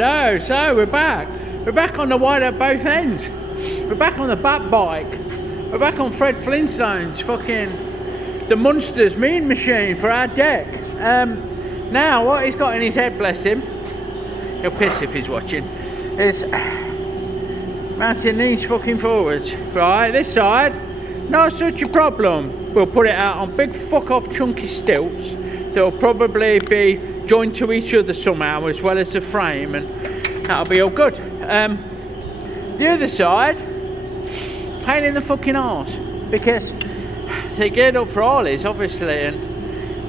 So we're back. We're back on the wide at both ends. We're back on the bat bike. We're back on Fred Flintstone's fucking the Munsters mean machine for our deck. Now what he's got in his head, bless him, he'll piss if he's watching, is mounting these fucking forwards. Right, this side, not such a problem. We'll put it out on big fuck off chunky stilts that'll probably be joined to each other somehow, as well as the frame, and that'll be all good. The other side, pain in the fucking arse, because they're geared up for Harleys, obviously, and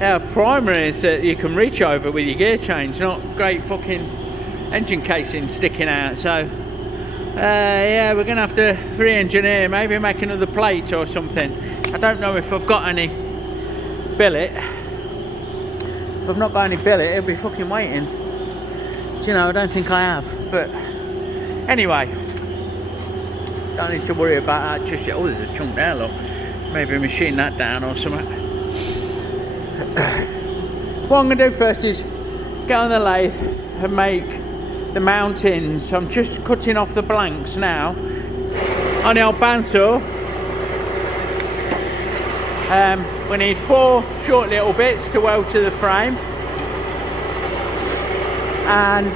they have primaries that you can reach over with your gear change, not great fucking engine casing sticking out. So yeah, we're gonna have to re-engineer, maybe make another plate or something. I don't know if I've got any billet. If I've not got any billet, it'll be fucking waiting. So, you know, I don't think I have. But anyway, don't need to worry about that just yet. Oh, there's a chunk there, look. Maybe machine that down or something. What I'm going to do first is get on the lathe and make the mountings. I'm just cutting off the blanks now on the old bandsaw. We need 4 short little bits to weld to the frame, and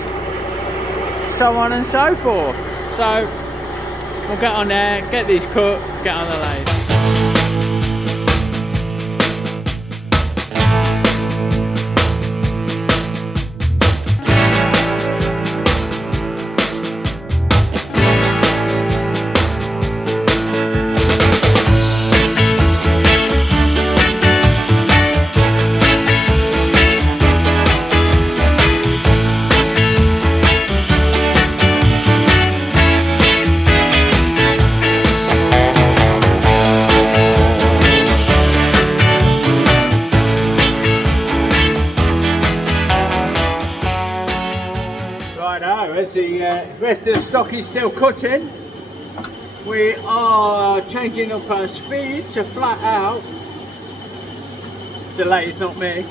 so on and so forth. So we'll get on there, get these cut, get on the lathe. As the rest of the stock is still cutting, we are changing up our speed to flat out. The lathe, not me.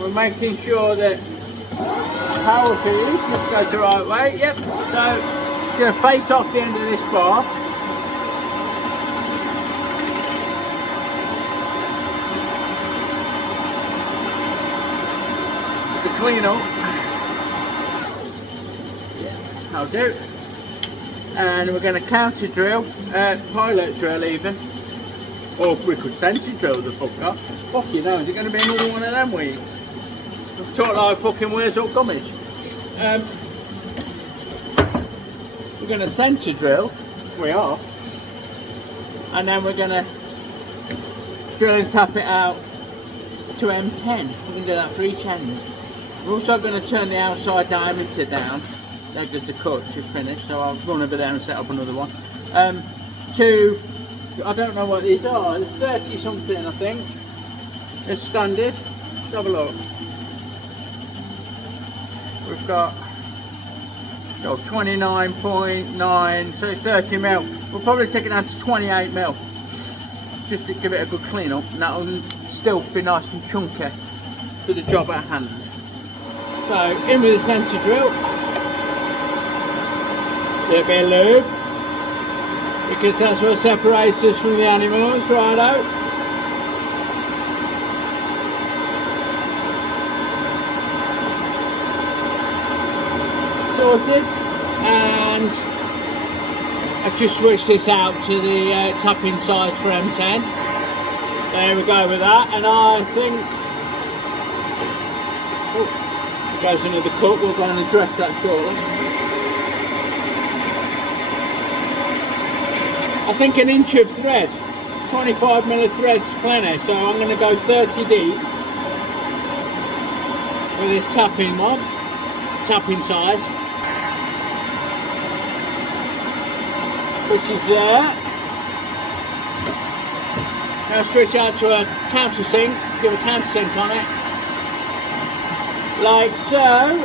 We're making sure that power feed just goes the right way. Yep, so going to face off the end of this bar. To clean up. I'll do. And we're going to counter drill, pilot drill even, or we could center drill the fuck up. Fuck you know, is it going to be another one of them weeks? I've talked like fucking where's all gummies. We're going to center drill, we are, and then we're going to drill and tap it out to M10. We can do that for each end. We're also going to turn the outside diameter down. There's the cut just finished, so I'll run over there and set up another one. To, I don't know what these are, 30 something I think. It's standard. Let's have a look. We've got 29.9, so it's 30 mil. We'll probably take it down to 28 mil. Just to give it a good clean up, and that'll still be nice and chunky for the job at hand. So, in with the centre drill. A little bit of lube, because that's what separates us from the animals, right out. Sorted, and I've just switched this out to the tapping size for M10. There we go with that, and I think there goes another cut. We'll go and address that shortly. I think an inch of thread, 25mm of thread's plenty, so I'm going to go 30 deep with this tapping mod, tapping size, which is there. Now switch out to a countersink, to give a countersink on it, like so.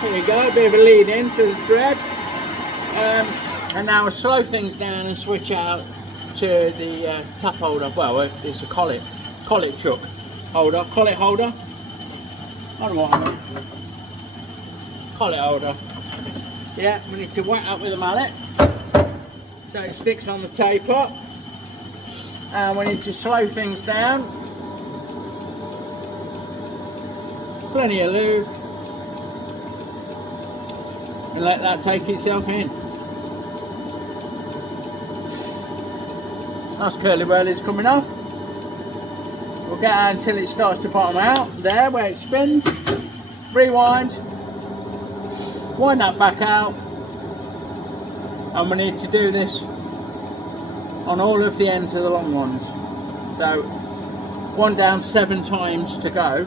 There we go, a bit of a lead in for the thread. And now we'll slow things down and switch out to the tap holder. Well, it's a collet chuck holder, collet holder. I don't know what I mean. collet holder. Yeah, we need to wet up with a mallet so it sticks on the taper, and we need to slow things down. Plenty of lube, and let that take itself in. Nice curly whirlies coming off. We'll get out until it starts to bottom out, there where it spins. Rewind, wind that back out, and we need to do this on all of the ends of the long ones. So 1 down, 7 times to go.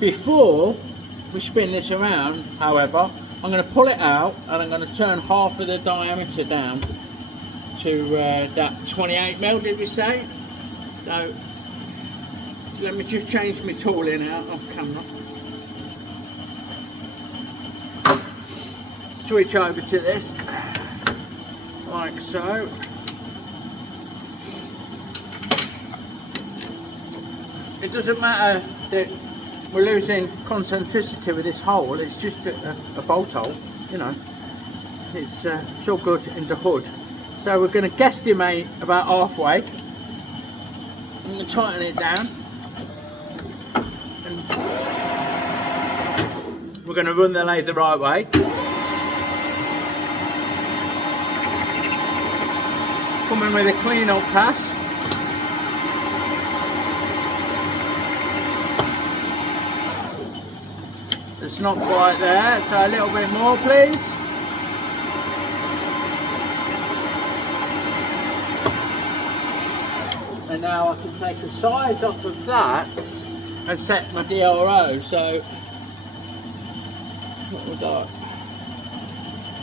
Before we spin this around, however, I'm going to pull it out and I'm going to turn half of the diameter down to that 28 mil, did we say? So let me just change my tooling out off camera. Switch over to this, like so. It doesn't matter that we're losing concentricity with this hole, it's just a bolt hole, you know. It's all good in the hood. So we're going to guesstimate about halfway. I'm going to tighten it down. And we're going to run the lathe the right way. Come in with a clean up pass. It's not quite there, so a little bit more please. And now I can take the sides off of that and set my DRO. So what we got?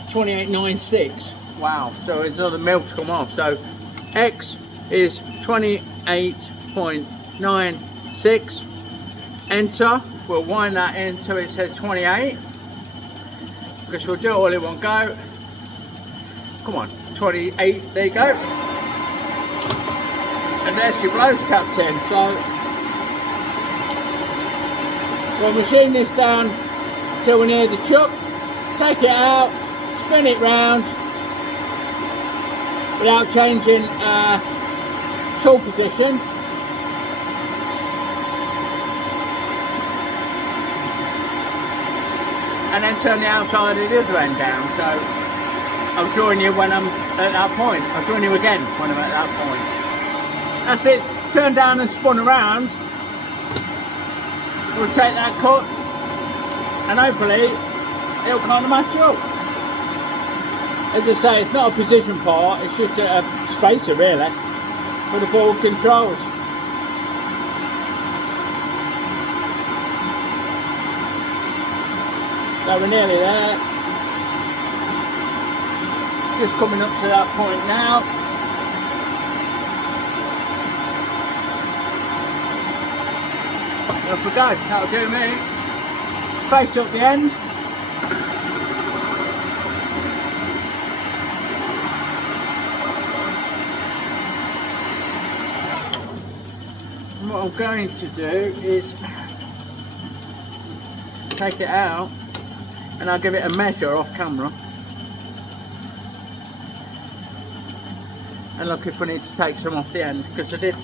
28.96. Wow, so there's another mil to come off. So X is 28.96. Enter. We'll wind that in until it says 28. Because we'll do it all in one go. Come on, 28. There you go. And there's your blows captain. So we'll machine this down till we're near the chuck. Take it out, spin it round without changing tool position. And then turn the outside of the other end down. So I'll join you when I'm at that point. I'll join you again when I'm at that point. That's it. Turn down and spun around. We'll take that cut and hopefully it'll kind of match up. As I say, it's not a position part, it's just a spacer really for the forward controls. So we're nearly there. Just coming up to that point now. Off we go, that'll do me. Face up the end. And what I'm going to do is take it out and I'll give it a measure off camera. And look if we need to take some off the end, because I did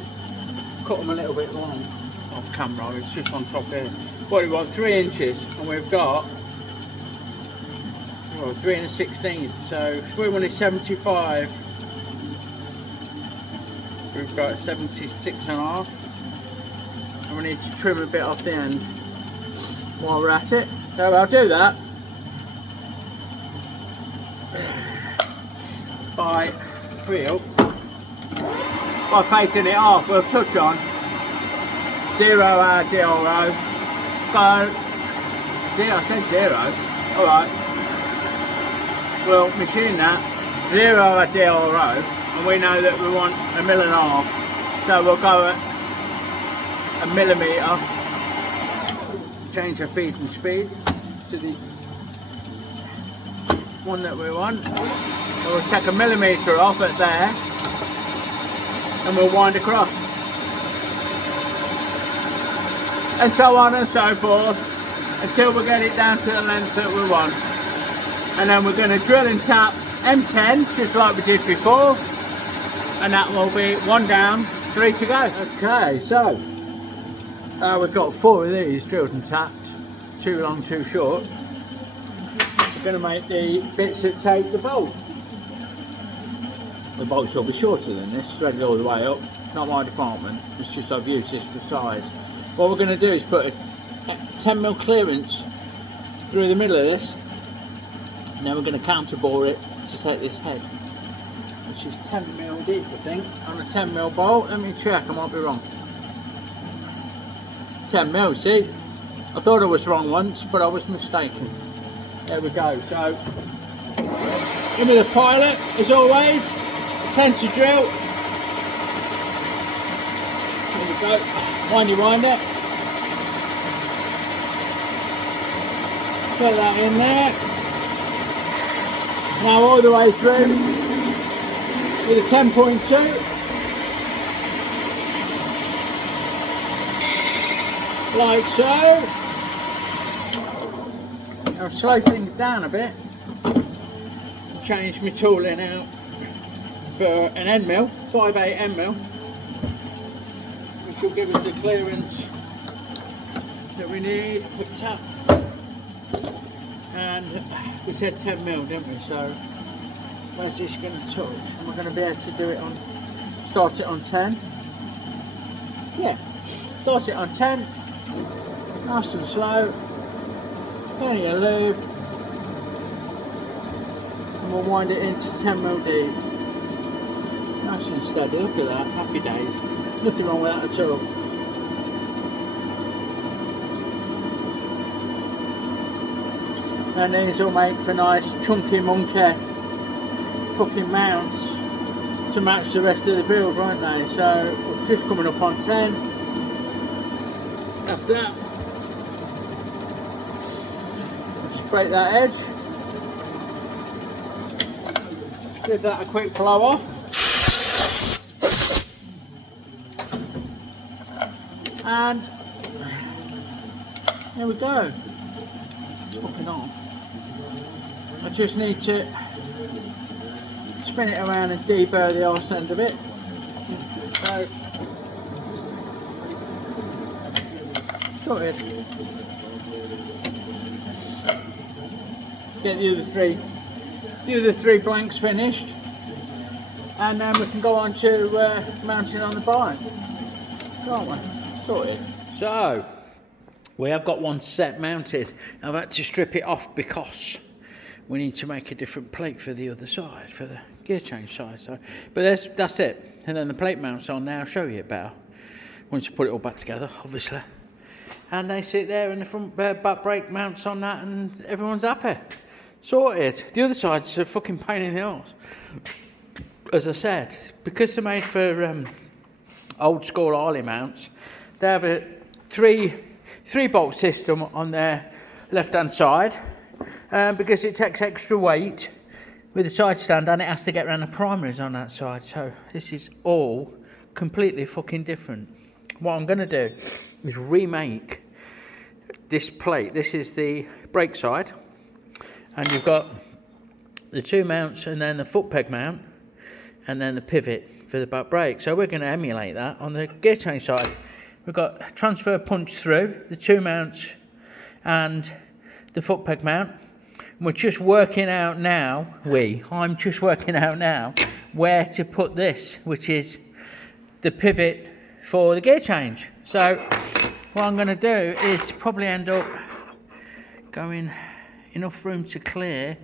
cut them a little bit long off camera, it's just on top here. What do we want? 3 inches, and we've got 3 1/16, so if we wanted 75, we've got 76.5, and we need to trim a bit off the end while we're at it. So I'll do that by facing it off. We'll touch on 0 hour DRO. Go 0, I said 0. Alright. We'll machine that 0 hour DRO, and we know that we want 1.5 mil. So we'll go at 1 millimetre. Change our feeding speed to the one that we want. So we'll take 1 millimetre off at there and we'll wind across. And so on and so forth. until we get it down to the length that we want. And then we're going to drill and tap M10 just like we did before, and that will be 1 down, 3 to go. Okay, so we've got 4 of these drilled and tapped, 2 long, 2 short. We're going to make the bits that take the bolt. The bolts will be shorter than this, threaded all the way up. Not my department, it's just I've used this for size. What we're going to do is put a 10mm clearance through the middle of this. Now we're going to counterbore it to take this head, which is 10mm deep, I think, on a 10mm bolt. Let me check, I might be wrong. 10mm, see? I thought I was wrong once, but I was mistaken. There we go. So, into the pilot, as always, centre drill. There we go. Windy winder. Put that in there. Now all the way through with a 10.2. Like so. I'll slow things down a bit. Change my tooling out for an end mill, 5/8 end mill, which will give us the clearance that we need. Quick tap. And we said 10mm, didn't we? So where's this going to touch? Am I going to be able to do it on, start it on 10? Yeah, start it on 10, nice and slow, plenty of lube, and we'll wind it into 10mm deep. Nice and steady, look at that, happy days. Nothing wrong with that at all. And these will make for nice chunky monkey fucking mounts to match the rest of the build, won't they? So we're just coming up on 10. That's that. Just break that edge. Give that a quick blow off. And there we go. Fucking on. I just need to spin it around and deburr the arse end of it. So, sorted. Get the other three blanks finished, and then we can go on to mounting on the bike, can't we? Sorted. So we have got one set mounted. I've had to strip it off because we need to make a different plate for the other side, for the gear change side. So, but that's it. And then the plate mounts on there. I'll show you it better once you put it all back together, obviously. And they sit there, and the front back brake mounts on that, and everyone's happy. Sorted. The other side's a fucking pain in the arse. As I said, because they're made for old school Harley mounts, they have a three bolt system on their left hand side, because it takes extra weight with the side stand, and it has to get around the primaries on that side. So this is all completely fucking different. What I'm going to do is remake this plate. This is the brake side, and you've got the 2 mounts, and then the foot peg mount, and then the pivot for the back brake. So we're going to emulate that on the gear change side. We've got transfer punch through the 2 mounts and the foot peg mount. We're just working out now, I'm just working out now where to put this, which is the pivot for the gear change. So what I'm going to do is probably end up going enough room to clear,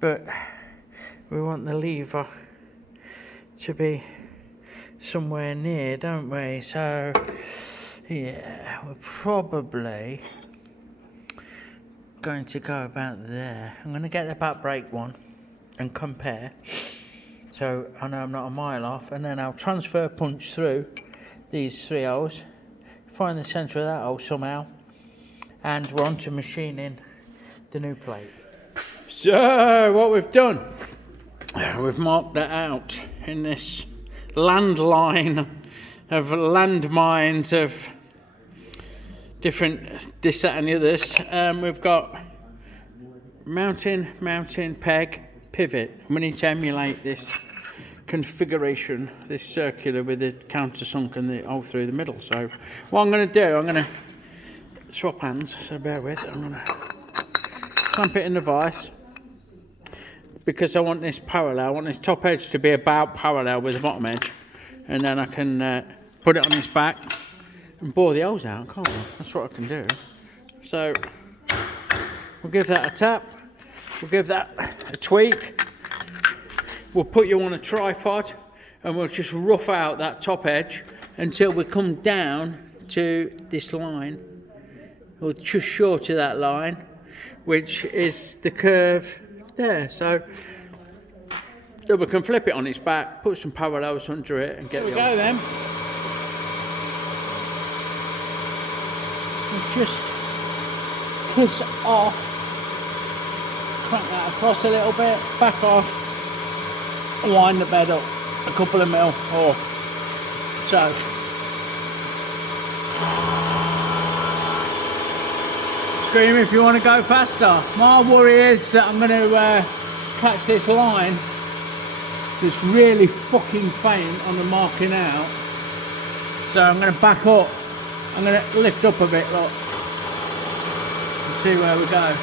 but we want the lever to be somewhere near, don't we? So yeah, we're probably going to go about there. I'm going to get the back brake one and compare, so I know I'm not a mile off, and then I'll transfer punch through these 3 holes, find the centre of that hole somehow, and we're on to machining the new plate. So what we've done, we've marked that out in this landline of landmines of different this, that and the others. We've got mountain, peg, pivot. We need to emulate this configuration, this circular with the countersunk and the hole through the middle. So what I'm going to do, I'm going to swap hands, so bear with. I'm going to clamp it in the vise because I want this parallel. I want this top edge to be about parallel with the bottom edge, and then I can put it on its back and bore the holes out, can't I? That's what I can do. So we'll give that a tap, we'll give that a tweak, we'll put you on a tripod and we'll just rough out that top edge until we come down to this line, or just short of that line, which is the curve there. So we can flip it on its back, put some parallels under it and get it. There we go then. Just kiss off, crank that across a little bit, back off, and wind the bed up a couple of mil or so. Scream if you want to go faster. My worry is that I'm going to catch this line that's really fucking faint on the marking out, so I'm going to back up. I'm going to lift up a bit, look, and see where we go.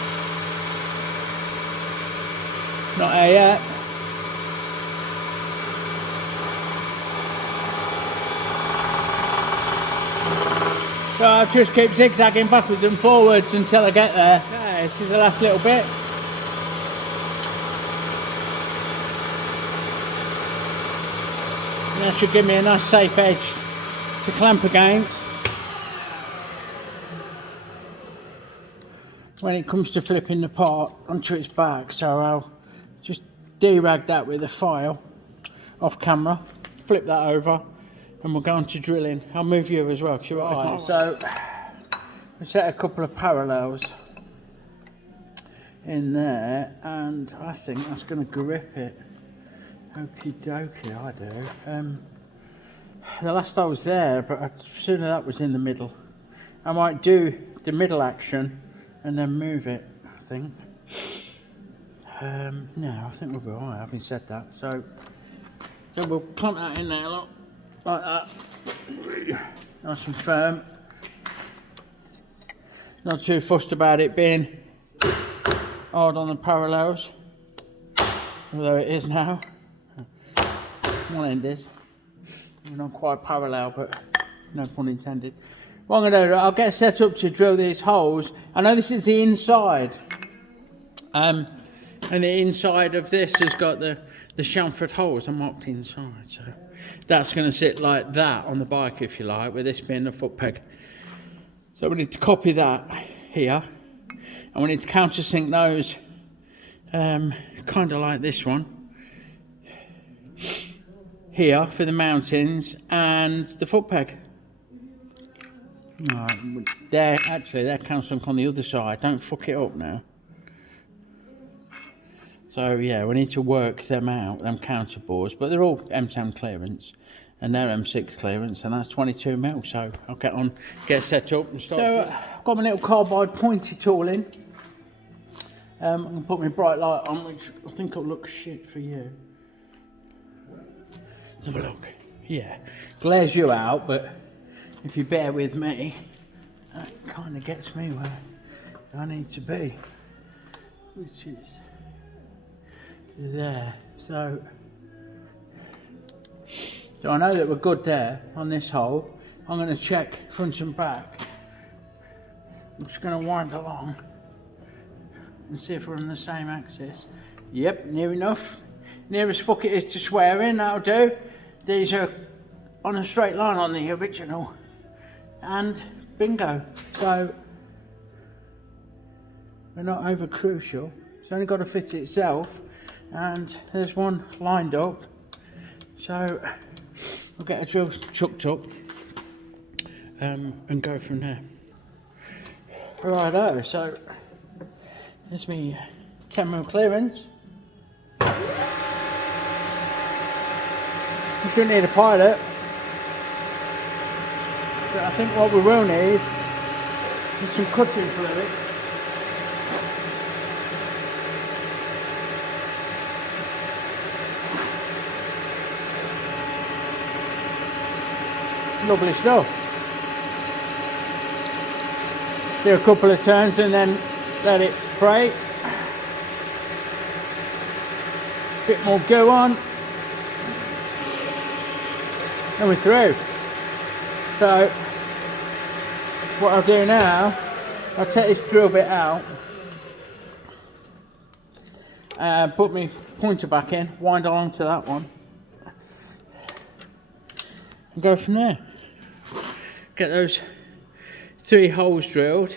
Not there yet. So I'll just keep zigzagging backwards and forwards until I get there. Okay, this is the last little bit. And that should give me a nice safe edge to clamp against when it comes to flipping the part onto its back. So I'll just derag that with a file off camera, flip that over, and we'll go on to drilling. I'll move you as well, because you're right. So we set a couple of parallels in there, and I think that's going to grip it. Okie dokie, I do. The last I was there, but sooner that was in the middle. I might do the middle action and then move it, I think. No, I think we'll be alright, having said that. So we'll clamp that in there, look, like that. Nice and firm. Not too fussed about it being hard on the parallels, although it is now. One end is. Not quite parallel, but no pun intended. What I'm going to do, I'll get set up to drill these holes. I know this is the inside, and the inside of this has got the chamfered holes are marked inside, so that's going to sit like that on the bike, if you like, with this being the foot peg. So we need to copy that here, and we need to countersink those, kind of like this one here for the mountains and the foot peg. Right, they're countersunk on the other side. Don't fuck it up now. So yeah, we need to work them out, them counter bores, but they're all M10 clearance and they're M6 clearance, and that's 22 mil. So I'll get set up and start. So I've got my little carbide pointy tool in. I'm gonna put my bright light on, which I think will look shit for you. Let's have a look. Yeah, glares you out, but if you bear with me, that kind of gets me where I need to be, which is there. So I know that we're good there on this hole. I'm going to check front and back. I'm just going to wind along and see if we're on the same axis. Yep, near enough. Near as fuck it is to swear in, that'll do. These are on a straight line on the original, and bingo. So we're not over crucial. It's only got to fit itself, and there's one lined up. So we'll get a drill chucked up and go from there. Righto, so there's me 10 mil clearance. You shouldn't need a pilot, but I think what we will need There's some cutting fluid. Lovely stuff. Do a couple of turns and then let it break. Bit more go on. And we're through. So what I'll do now, I'll take this drill bit out, put my pointer back in, wind along to that one, and go from there. Get those 3 holes drilled,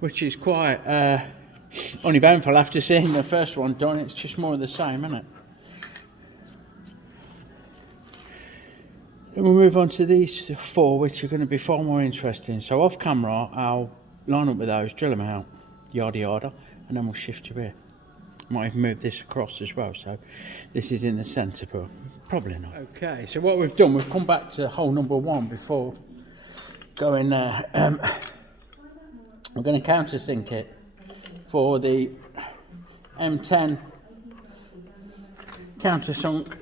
which is quite uneventful after seeing the first one done. It's just more of the same, isn't it? Then we'll move on to these 4, which are going to be far more interesting. So off camera, I'll line up with those, drill them out, yada yada, and then we'll shift to here. Might even move this across as well, so this is in the centre, but probably not. Okay, so what we've done, we've come back to hole number 1 before going there. I'm going to countersink it for the M10 countersunk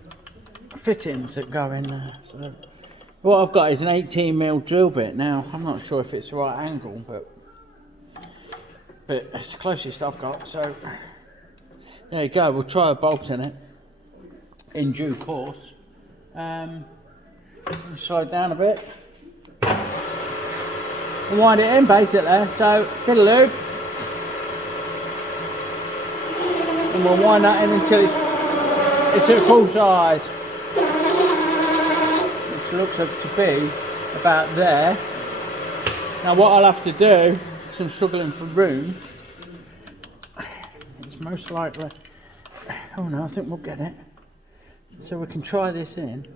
fittings that go in there. So what I've got is an 18mm drill bit. Now I'm not sure if it's the right angle, but it's the closest I've got. So there you go. We'll try a bolt in it in due course. Slide down a bit and wind it in basically. So bit of lube, and we'll wind that in until it's at full size, which looks up to be about there. Now what I'll have to do, because I'm struggling for room, it's most likely, oh no, I think we'll get it. So we can try this in.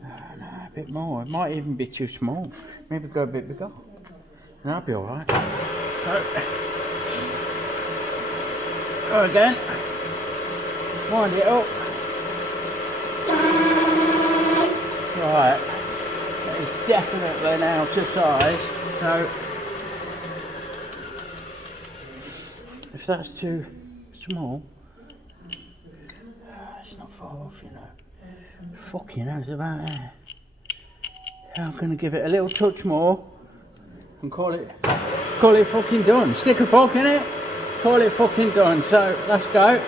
No, a bit more. It might even be too small. Maybe go a bit bigger. And that'll be alright. So, go again. Wind it up. Right. That is definitely now to size. So, if that's too small, it's not far off, you know. Fucking hell, it's about there. I'm going to give it a little touch more and call it fucking done. Stick a fork in it, call it fucking done. So let's go.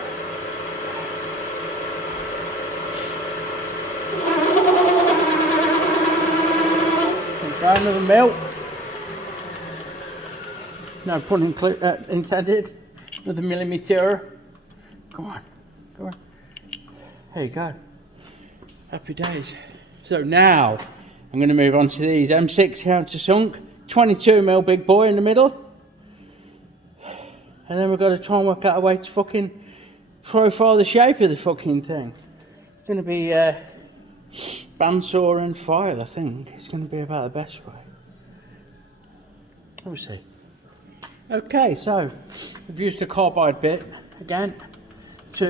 Try another mil. No pun intended. Another millimetre. Come on, come on. There you go. Happy days. So now I'm going to move on to these M6 countersunk, 22mm big boy in the middle, and then we've got to try and work out a way to fucking profile the shape of the fucking thing. It's going to be bandsaw and file, I think. It's going to be about the best way. We'll see. Okay, so we've used a carbide bit again to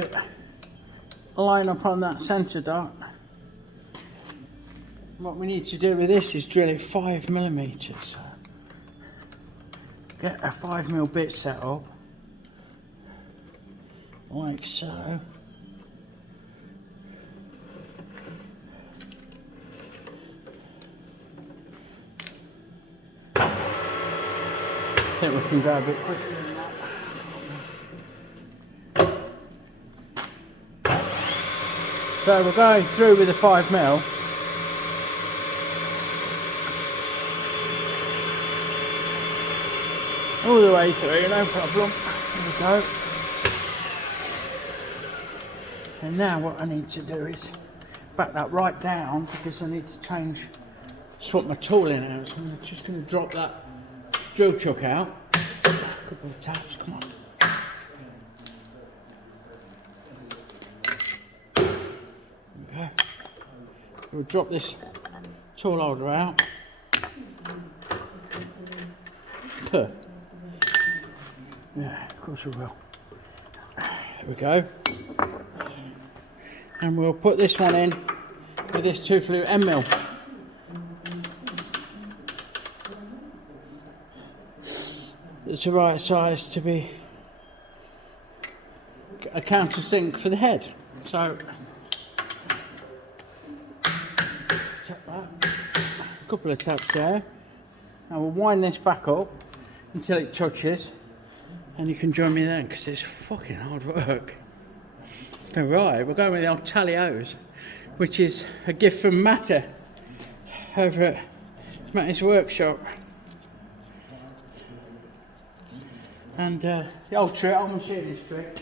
line up on that centre dot. What we need to do with this is drill it 5mm. So get a 5mm bit set up, like so. I think we can go a bit quicker than that. So we're going through with the 5mm. All the way through, no problem. There we go. And now what I need to do is back that right down, because I need to swap my tooling out. So I'm just going to drop that drill chuck out. A couple of taps, come on. There we go. We'll drop this tool holder out. Yeah, of course we will. There we go. And we'll put this one in with this 2 flute end mill. that's the right size to be a countersink for the head. So tap that, a couple of taps there. Now we'll wind this back up until it touches, and you can join me then, because it's fucking hard work. Alright, we're going with the old tally-O's, which is a gift from Matta over at Matty's workshop. And the old trick, old machinist trick,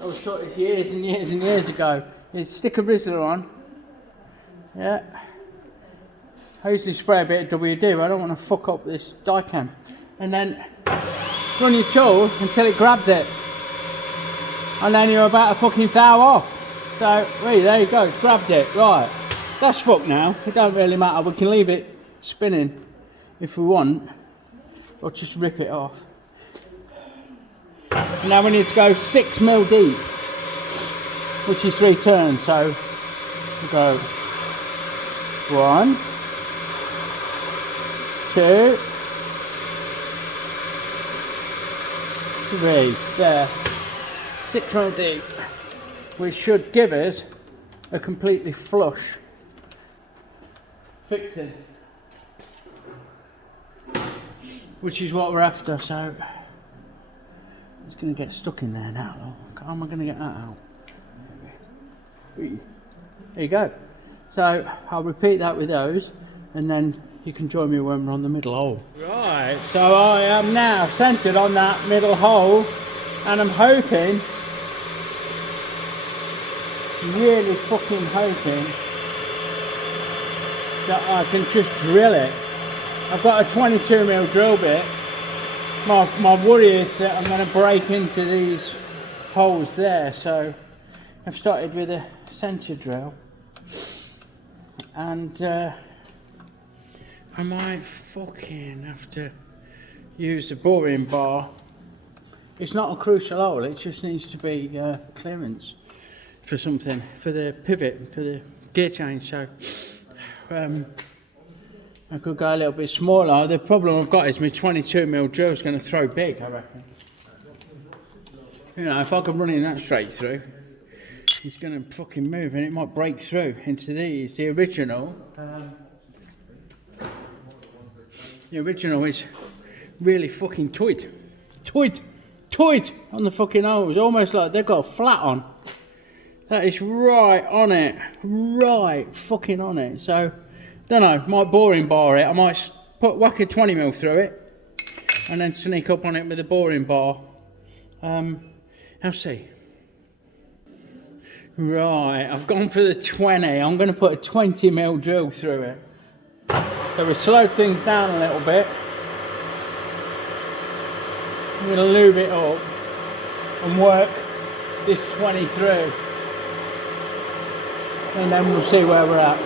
I was taught this years and years and years ago, is stick a Rizzler on. Yeah. I usually spray a bit of WD, but I don't want to fuck up this die cam. And then run your tool until it grabs it. And then you're about a fucking thou off. So, wait, there you go, it's grabbed it. Right, that's fucked now. It don't really matter. We can leave it spinning if we want, or just rip it off. And now we need to go 6mm deep, which is 3 turns. So, we'll go 1, 2, 3, there, 6mm deep, which should give us a completely flush fixing, which is what we're after. So it's going to get stuck in there now. How am I going to get that out? There you go. So I'll repeat that with those, and then you can join me when we're on the middle hole. Right, so I am now centered on that middle hole, and I'm hoping, really fucking hoping, that I can just drill it. I've got a 22mm drill bit. My worry is that I'm going to break into these holes there, so I've started with a centre drill, and I might fucking have to use the boring bar. It's not a crucial hole, it just needs to be clearance for something, for the pivot, for the gear change. So I could go a little bit smaller. The problem I've got is my 22mm drill is going to throw big, I reckon. You know, if I could run in that straight through, it's going to fucking move, and it might break through into these. The original is really fucking tight on the fucking holes, almost like they've got a flat on. That is right on it, right fucking on it. So, don't know, might boring bar it. I might whack a 20mm through it, and then sneak up on it with a boring bar. I'll see. Right, I've gone for the 20. I'm going to put a 20mm drill through it. So we slow things down a little bit. I'm going to lube it up and work this 20 through, and then we'll see where we're at.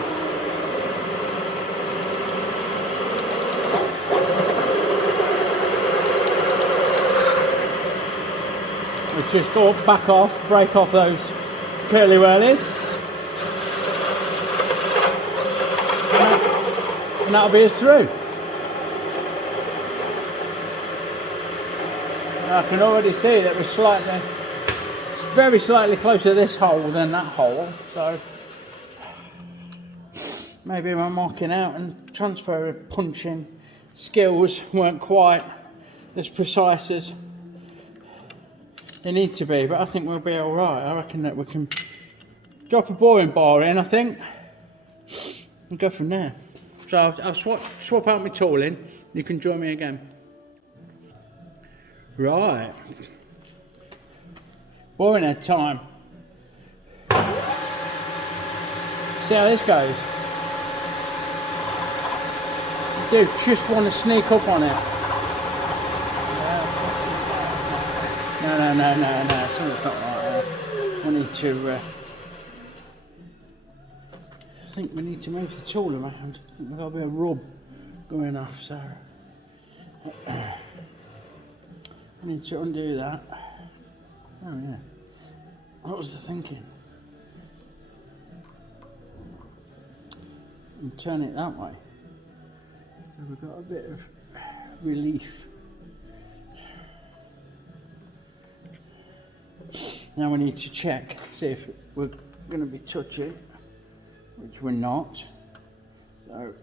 Let's just go back off, break off those curly whirlies, and that'll be us through. I can already see that we're very slightly closer to this hole than that hole, so maybe my marking out and transfer punching skills weren't quite as precise as they need to be, but I think we'll be alright. I reckon that we can drop a boring bar in, I think, and go from there. So I'll swap out my tooling, you can join me again. Right, boring head time. See how this goes. I do just want to sneak up on it. No, something's not right there. We need to, I think we need to move the tool around. I think we've got a bit of rub going off, so I need to undo that. Oh yeah, what was the thinking? And turn it that way. So we've got a bit of relief. Now we need to check, see if we're going to be touching, which we're not. So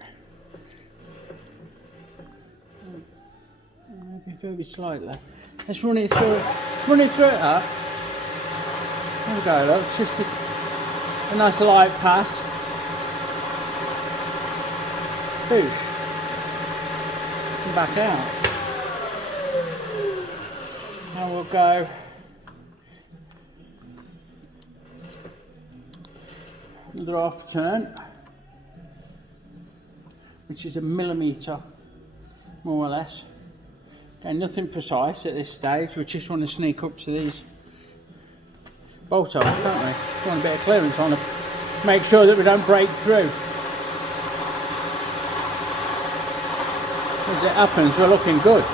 maybe very slightly. Let's run it through. Run it through it up. There we go. Look, just a nice light pass. Boosh. And back out. Now we'll go. Another half turn, which is a millimetre, more or less. Okay, nothing precise at this stage. We just want to sneak up to these bolt holes, don't we? Just want a bit of clearance on to make sure that we don't break through. As it happens, we're looking good.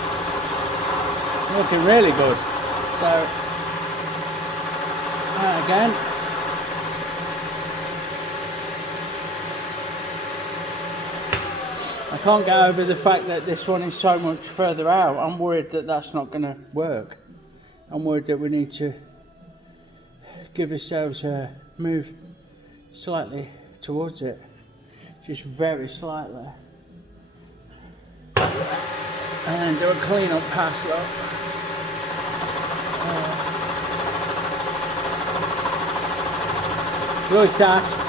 We're looking really good. So, that again. I can't get over the fact that this one is so much further out. I'm worried that that's not going to work. I'm worried that we need to give ourselves a move slightly towards it, just very slightly, and do a clean up pass. Look, good that.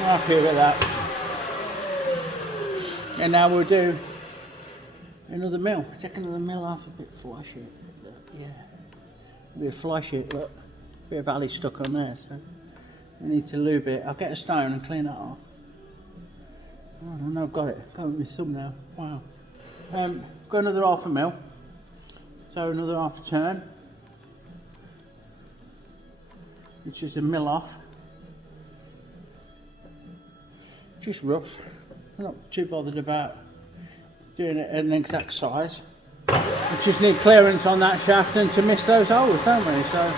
Happy with that. And now we'll do another mill. Take another mill off, a bit flush it. Yeah, a bit flush it. Look, a bit of alley stuck on there, so we need to lube it. I'll get a stone and clean it off. Oh no, I've got it. Got it with my thumbnail. Wow. Got another half a mil. So another half a turn, which is a mill off. Just rough. I'm not too bothered about doing it at an exact size. We just need clearance on that shaft and to miss those holes, don't we? So,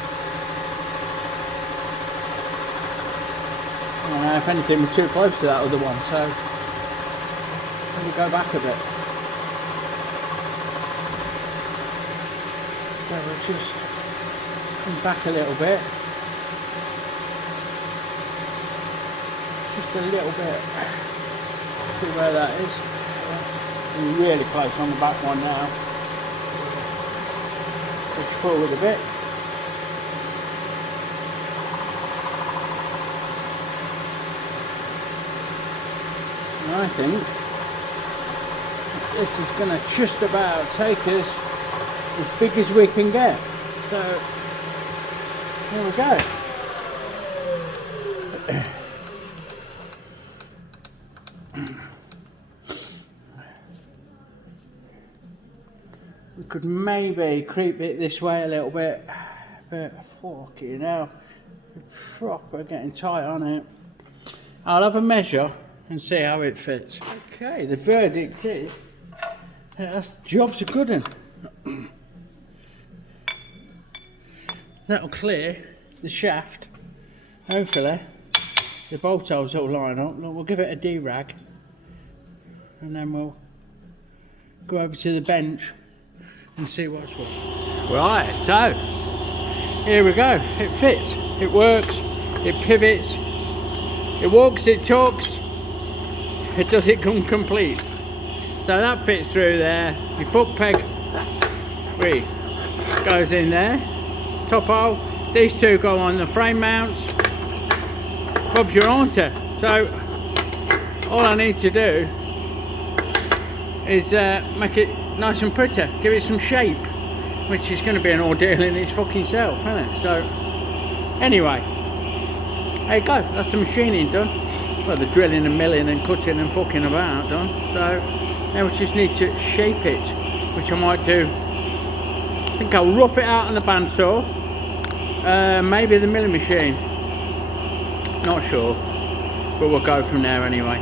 well, if anything, we're too close to that other one, so we'll go back a bit. So we'll just come back a little bit. Just a little bit. See where that is. We're really close on the back one now. Push forward a bit. And I think this is going to just about take us as big as we can get. So here we go. We could maybe creep it this way a little bit, but fucking hell, proper getting tight on it. I'll have a measure and see how it fits. Okay, the verdict is that job's a good one. That'll clear the shaft. Hopefully the bolt holes will line up. We'll give it a D-rag and then we'll go over to the bench and see what's what. Right, so here we go. It fits, it works, it pivots, it walks, it talks, it does it come complete. So that fits through there. Your foot peg goes in there, top hole. These two go on the frame mounts. Bob's your answer. So all I need to do is make it nice and pretty, give it some shape, which is going to be an ordeal in its fucking self, isn't it? So anyway, there you go, that's the machining done. Well, the drilling and milling and cutting and fucking about done. So now we just need to shape it, which I might do. I think I'll rough it out on the bandsaw, maybe the milling machine, not sure, but we'll go from there anyway.